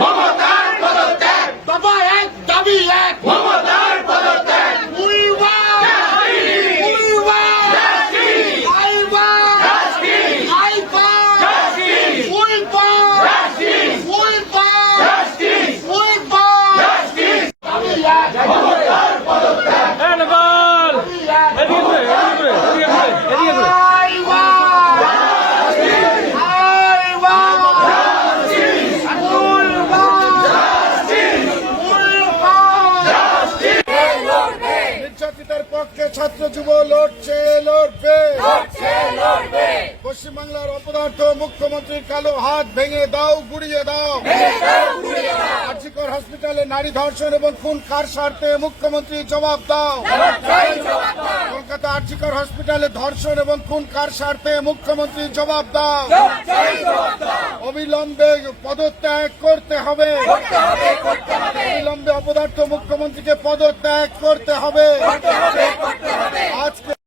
মমতা ছাত্র যুব লড়ছে লড়বে। পশ্চিমবাংলার অপদার্থ মুখ্যমন্ত্রীর কালো হাত ভেঙে দাও গুড়িয়ে দাও। আর্জিকর হসপিটালে নারী ধর্ষণ এবং খুন কার স্বার্থে মুখ্যমন্ত্রী জবাব দাও। কলকাতা আর্জিকর হসপিটালে ধর্ষণ এবং খুন কার স্বার্থে মুখ্যমন্ত্রী জবাব দাও। অবিলম্বে পদত্যাগ করতে হবে। অবিলম্বে অপদার্থ মুখ্যমন্ত্রীকে পদত্যাগ করতে হবে।